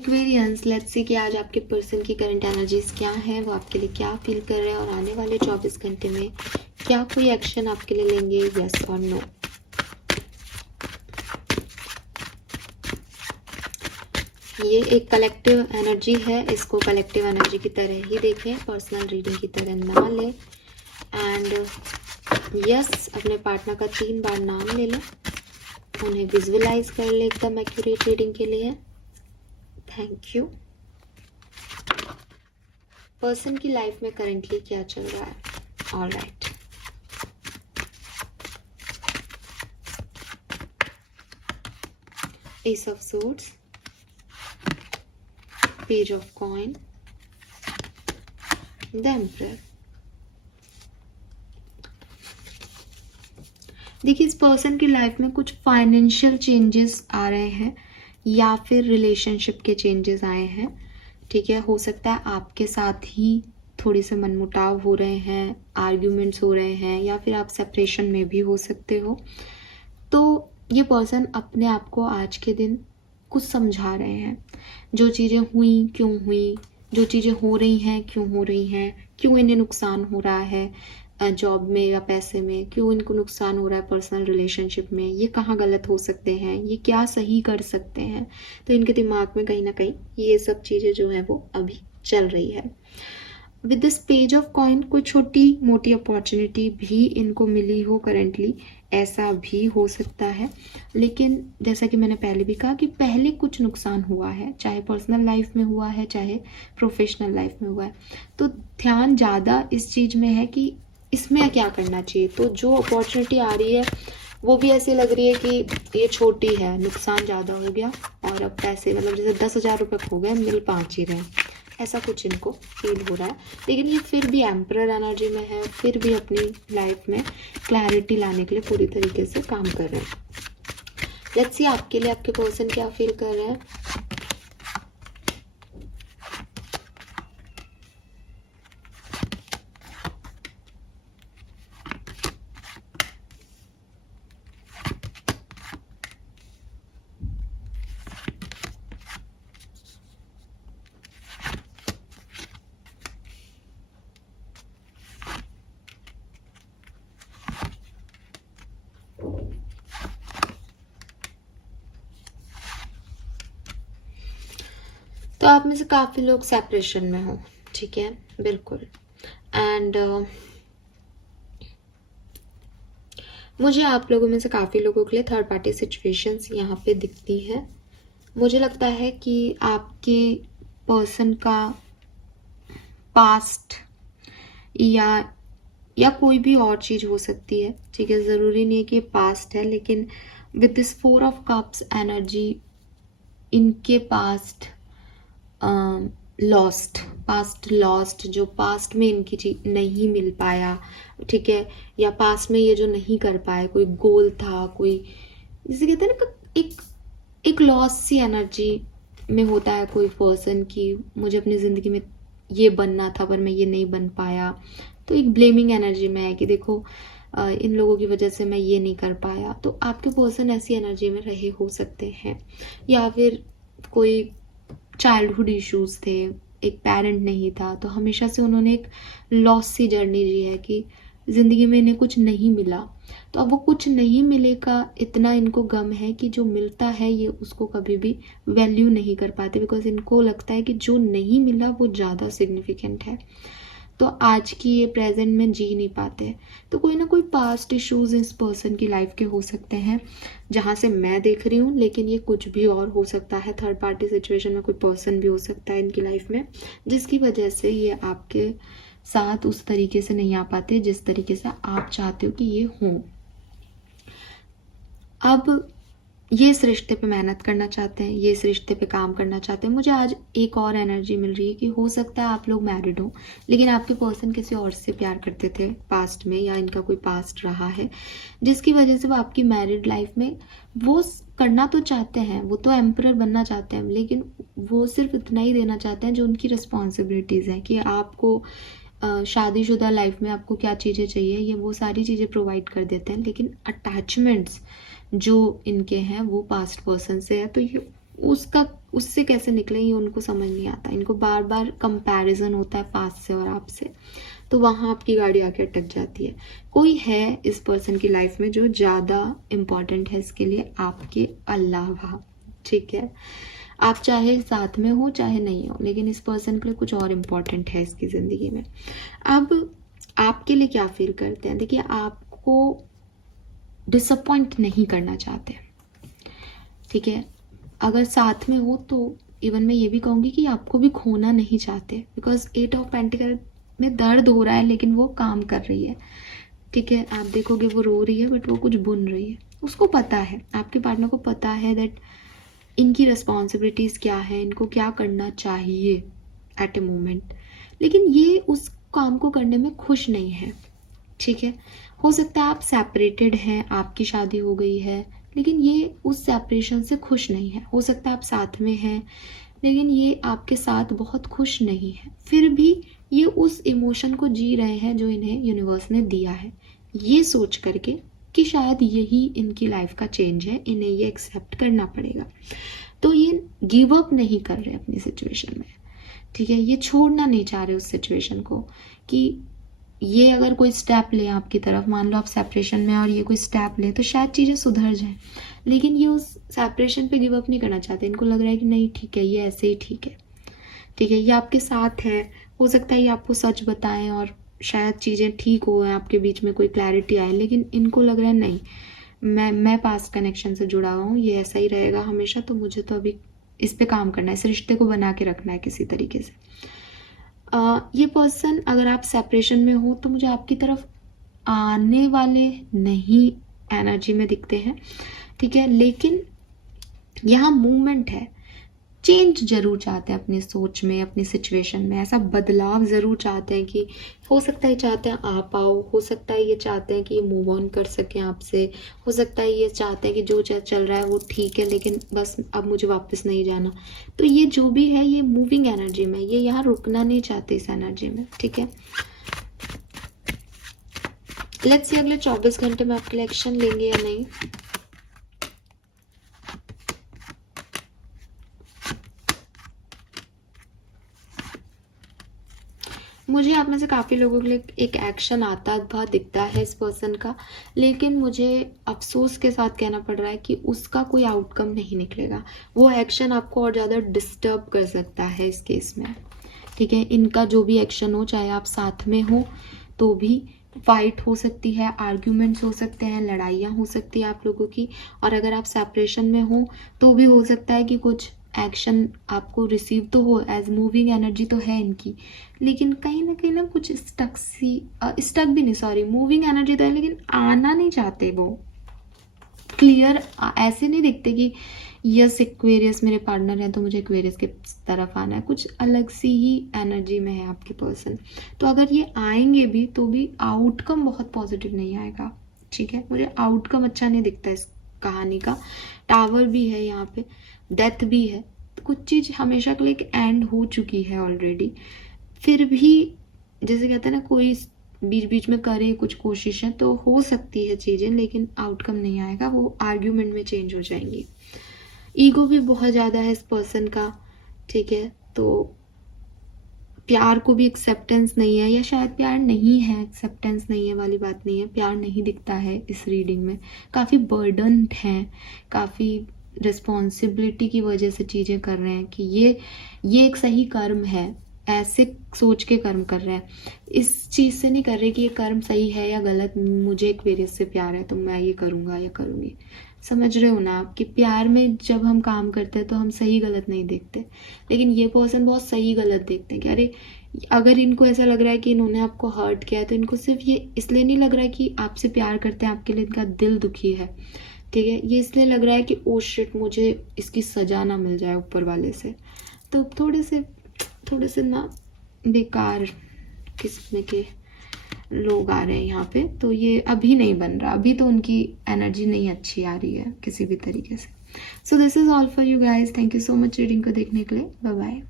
Aquarians, let's see कि आज आपके पर्सन की करंट एनर्जीज क्या है, वो आपके लिए क्या फील कर रहे हैं और आने वाले 24 घंटे में क्या कोई एक्शन आपके लिए लेंगे, यस और नो। ये एक कलेक्टिव एनर्जी है, इसको कलेक्टिव एनर्जी की तरह ही देखें, पर्सनल रीडिंग की तरह ना लें। एंड यस, अपने पार्टनर का 3 बार नाम ले लें, उन्हें विजुअलाइज कर ले एकदम एक्यूरेट रीडिंग के लिए। Thank you. पर्सन की लाइफ में करेंटली क्या चल रहा है? All right. S of swords, page of coin, the emperor. देखिए, इस पर्सन की लाइफ में कुछ फाइनेंशियल चेंजेस आ रहे हैं या फिर रिलेशनशिप के चेंजेस आए हैं। ठीक है, हो सकता है आपके साथ ही थोड़े से मनमुटाव हो रहे हैं, आर्ग्यूमेंट्स हो रहे हैं, या फिर आप सेपरेशन में भी हो सकते हो। तो ये पर्सन अपने आप को आज के दिन कुछ समझा रहे हैं, जो चीज़ें हुई क्यों हुई, जो चीज़ें हो रही हैं क्यों हो रही हैं, क्यों इन्हें नुकसान हो रहा है जॉब में या पैसे में, क्यों इनको नुकसान हो रहा है पर्सनल रिलेशनशिप में, ये कहाँ गलत हो सकते हैं, ये क्या सही कर सकते हैं। तो इनके दिमाग में कहीं ना कहीं ये सब चीज़ें जो है वो अभी चल रही है। With this page of coin कोई छोटी मोटी अपॉर्चुनिटी भी इनको मिली हो करेंटली, ऐसा भी हो सकता है। लेकिन जैसा कि मैंने पहले भी कहा कि पहले कुछ नुकसान हुआ है, चाहे पर्सनल लाइफ में हुआ है चाहे प्रोफेशनल लाइफ में हुआ है। तो ध्यान ज़्यादा इस चीज़ में है कि इसमें क्या करना चाहिए। तो जो अपॉर्चुनिटी आ रही है वो भी ऐसी लग रही है कि ये छोटी है, नुकसान ज़्यादा हो गया और अब पैसे मतलब जैसे 10,000 रुपये खो गए, मिल 5 ही रहे, ऐसा कुछ इनको फील हो रहा है। लेकिन ये फिर भी एम्परर एनर्जी में है, फिर भी अपनी लाइफ में क्लैरिटी लाने के लिए पूरी तरीके से काम कर रहे हैं। लेट्स सी आपके लिए आपके पर्सन क्या फील कर रहे हैं। तो आप में से काफ़ी लोग सेपरेशन में हो, ठीक है, बिल्कुल। एंड मुझे आप लोगों में से काफ़ी लोगों के लिए थर्ड पार्टी सिचुएशंस यहाँ पे दिखती है। मुझे लगता है कि आपके पर्सन का पास्ट या कोई भी और चीज़ हो सकती है, ठीक है, ज़रूरी नहीं है कि पास्ट है। लेकिन with this 4 of cups energy, इनके पास्ट लॉस्ट जो पास्ट में इनकी चीज नहीं मिल पाया, ठीक है, या पास्ट में ये जो नहीं कर पाए, कोई गोल था, कोई जिसे कहते हैं ना एक लॉस सी एनर्जी में होता है कोई पर्सन की, मुझे अपनी ज़िंदगी में ये बनना था पर मैं ये नहीं बन पाया। तो एक ब्लेमिंग एनर्जी में है कि देखो इन लोगों की वजह से मैं ये नहीं कर पाया। तो आपके पर्सन ऐसी एनर्जी में रहे हो सकते हैं, या फिर कोई चाइल्डहुड इश्यूज थे, एक पेरेंट नहीं था, तो हमेशा से उन्होंने एक लॉस सी जर्नी जी है कि ज़िंदगी में इन्हें कुछ नहीं मिला। तो अब वो कुछ नहीं मिले का इतना इनको गम है कि जो मिलता है ये उसको कभी भी वैल्यू नहीं कर पाते, बिकॉज इनको लगता है कि जो नहीं मिला वो ज़्यादा सिग्निफिकेंट है। तो आज की ये प्रेजेंट में जी नहीं पाते। तो कोई ना कोई पास्ट इश्यूज इस पर्सन की लाइफ के हो सकते हैं, जहाँ से मैं देख रही हूँ, लेकिन ये कुछ भी और हो सकता है। थर्ड पार्टी सिचुएशन में कोई पर्सन भी हो सकता है इनकी लाइफ में, जिसकी वजह से ये आपके साथ उस तरीके से नहीं आ पाते जिस तरीके से आप चाहते हो कि ये हों। अब ये इस रिश्ते पे मेहनत करना चाहते हैं, ये इस रिश्ते पे काम करना चाहते हैं। मुझे आज एक और एनर्जी मिल रही है कि हो सकता है आप लोग मैरिड हो, लेकिन आपके पर्सन किसी और से प्यार करते थे पास्ट में, या इनका कोई पास्ट रहा है जिसकी वजह से वो आपकी मैरिड लाइफ में वो करना तो चाहते हैं, वो तो एम्परर बनना चाहते हैं, लेकिन वो सिर्फ इतना ही देना चाहते हैं जो उनकी रिस्पॉन्सिबिलिटीज़ हैं, कि आपको शादीशुदा लाइफ में आपको क्या चीज़ें चाहिए, ये वो सारी चीज़ें प्रोवाइड कर देते हैं। लेकिन अटैचमेंट्स जो इनके हैं वो पास्ट पर्सन से है, तो ये उसका उससे कैसे निकले ये उनको समझ नहीं आता। इनको बार बार कंपैरिजन होता है पास से और आपसे, तो वहाँ आपकी गाड़ी आके अटक जाती है। कोई है इस पर्सन की लाइफ में जो ज़्यादा इम्पॉर्टेंट है इसके लिए आपके अलावा, ठीक है। आप चाहे साथ में हो चाहे नहीं हो, लेकिन इस पर्सन के लिए कुछ और इम्पॉर्टेंट है इसकी ज़िंदगी में। अब आपके लिए क्या फील करते हैं, देखिए आपको डिसअपॉइंट नहीं करना चाहते, ठीक है। अगर साथ में हो तो इवन मैं ये भी कहूँगी कि आपको भी खोना नहीं चाहते, बिकॉज 8 ऑफ पेंटिकल में दर्द हो रहा है लेकिन वो काम कर रही है, ठीक है। आप देखोगे वो रो रही है बट वो कुछ बुन रही है। उसको पता है, आपके पार्टनर को पता है दैट इनकी रिस्पॉन्सिबिलिटीज़ क्या है, इनको क्या करना चाहिए एट ए मोमेंट, लेकिन ये उस काम को करने में खुश नहीं है, ठीक है। हो सकता है आप सेपरेटेड हैं, आपकी शादी हो गई है, लेकिन ये उस सेपरेशन से खुश नहीं है। हो सकता है आप साथ में हैं, लेकिन ये आपके साथ बहुत खुश नहीं है। फिर भी ये उस इमोशन को जी रहे हैं जो इन्हें यूनिवर्स ने दिया है, ये सोच करके कि शायद यही इनकी लाइफ का चेंज है, इन्हें ये एक्सेप्ट करना पड़ेगा। तो ये गिव अप नहीं कर रहे अपनी सिचुएशन में, ठीक है। ये छोड़ना नहीं चाह रहे उस सिचुएशन को कि ये अगर कोई स्टेप ले आपकी तरफ, मान लो आप सेपरेशन में और ये कोई स्टेप ले तो शायद चीज़ें सुधर जाएं, लेकिन ये उस सेपरेशन पे गिव अप नहीं करना चाहते। इनको लग रहा है कि नहीं ठीक है, ये ऐसे ही ठीक है, ठीक है। ये आपके साथ है, हो सकता है ये आपको सच बताएं और शायद चीज़ें ठीक हो, आपके बीच में कोई क्लैरिटी आए, लेकिन इनको लग रहा है नहीं, मैं पास्ट कनेक्शन से जुड़ा हुआ हूँ, ये ऐसा ही रहेगा हमेशा, तो मुझे तो अभी इस पे काम करना है, इस रिश्ते को बना के रखना है किसी तरीके से। ये पर्सन अगर आप सेपरेशन में हो तो मुझे आपकी तरफ आने वाले नहीं एनर्जी में दिखते हैं, ठीक है। लेकिन यहाँ मूवमेंट है, चेंज जरूर चाहते हैं अपनी सोच में, अपनी सिचुएशन में, ऐसा बदलाव ज़रूर चाहते हैं कि हो सकता है चाहते हैं आप आओ, हो सकता है ये चाहते हैं कि ये मूव ऑन कर सकें आपसे, हो सकता है ये चाहते हैं कि जो चल रहा है वो ठीक है लेकिन बस अब मुझे वापस नहीं जाना। तो ये जो भी है ये मूविंग एनर्जी में, ये यहाँ रुकना नहीं चाहते इस एनर्जी में, ठीक है। लेट्स सी अगले 24 घंटे में आपके लिए एक्शन लेंगे या नहीं। मुझे आप में से काफ़ी लोगों के लिए एक एक्शन आता हुआ दिखता है इस पर्सन का, लेकिन मुझे अफसोस के साथ कहना पड़ रहा है कि उसका कोई आउटकम नहीं निकलेगा। वो एक्शन आपको और ज़्यादा डिस्टर्ब कर सकता है इस केस में, ठीक है। इनका जो भी एक्शन हो, चाहे आप साथ में हो तो भी फाइट हो सकती है, आर्ग्यूमेंट्स हो सकते हैं, लड़ाइयाँ हो सकती है आप लोगों की, और अगर आप सेपरेशन में हो तो भी हो सकता है कि कुछ एक्शन आपको रिसीव तो हो, एज मूविंग एनर्जी तो है इनकी, लेकिन कहीं ना कुछ स्टक भी नहीं, सॉरी, मूविंग एनर्जी तो है लेकिन आना नहीं चाहते वो क्लियर। ऐसे नहीं दिखते कि यस एक्वेरियस मेरे पार्टनर है तो मुझे एक्वेरियस की तरफ आना है, कुछ अलग सी ही एनर्जी में है आपके पर्सन। तो अगर ये आएंगे भी तो भी आउटकम बहुत पॉजिटिव नहीं आएगा, ठीक है। मुझे आउटकम अच्छा नहीं दिखता इस कहानी का। टावर भी है यहाँ पे, डेथ भी है, तो कुछ चीज़ हमेशा के लिए एक एंड हो चुकी है ऑलरेडी। फिर भी जैसे कहते हैं ना, कोई बीच बीच में करे कुछ कोशिशें तो हो सकती है चीज़ें, लेकिन आउटकम नहीं आएगा, वो आर्ग्यूमेंट में चेंज हो जाएंगी। ईगो भी बहुत ज़्यादा है इस पर्सन का, ठीक है। तो प्यार को भी एक्सेप्टेंस नहीं है, या शायद प्यार नहीं है, एक्सेप्टेंस नहीं है वाली बात नहीं है, प्यार नहीं दिखता है इस रीडिंग में। काफ़ी बर्डन हैं, काफ़ी रिस्पॉन्सिबिलिटी की वजह से चीज़ें कर रहे हैं कि ये एक सही कर्म है, ऐसे सोच के कर्म कर रहे हैं, इस चीज़ से नहीं कर रहे कि ये कर्म सही है या गलत, मुझे एक्वेरियस से प्यार है तो मैं ये करूँगा या करूँगी। समझ रहे हो ना आप कि प्यार में जब हम काम करते हैं तो हम सही गलत नहीं देखते, लेकिन ये पर्सन बहुत सही गलत देखते हैं कि अरे अगर इनको ऐसा लग रहा है कि इन्होंने आपको हर्ट किया तो इनको सिर्फ ये इसलिए नहीं लग रहा है कि आपसे प्यार करते हैं, आपके लिए इनका दिल दुखी है, ठीक है। ये इसलिए लग रहा है कि ओ शिट मुझे इसकी सजा ना मिल जाए ऊपर वाले से। तो थोड़े से ना बेकार किस्म के लोग आ रहे हैं यहाँ पे, तो ये अभी नहीं बन रहा, अभी तो उनकी एनर्जी नहीं अच्छी आ रही है किसी भी तरीके से। So this is all for you guys, thank you so much reading को देखने के लिए, बाय बाय।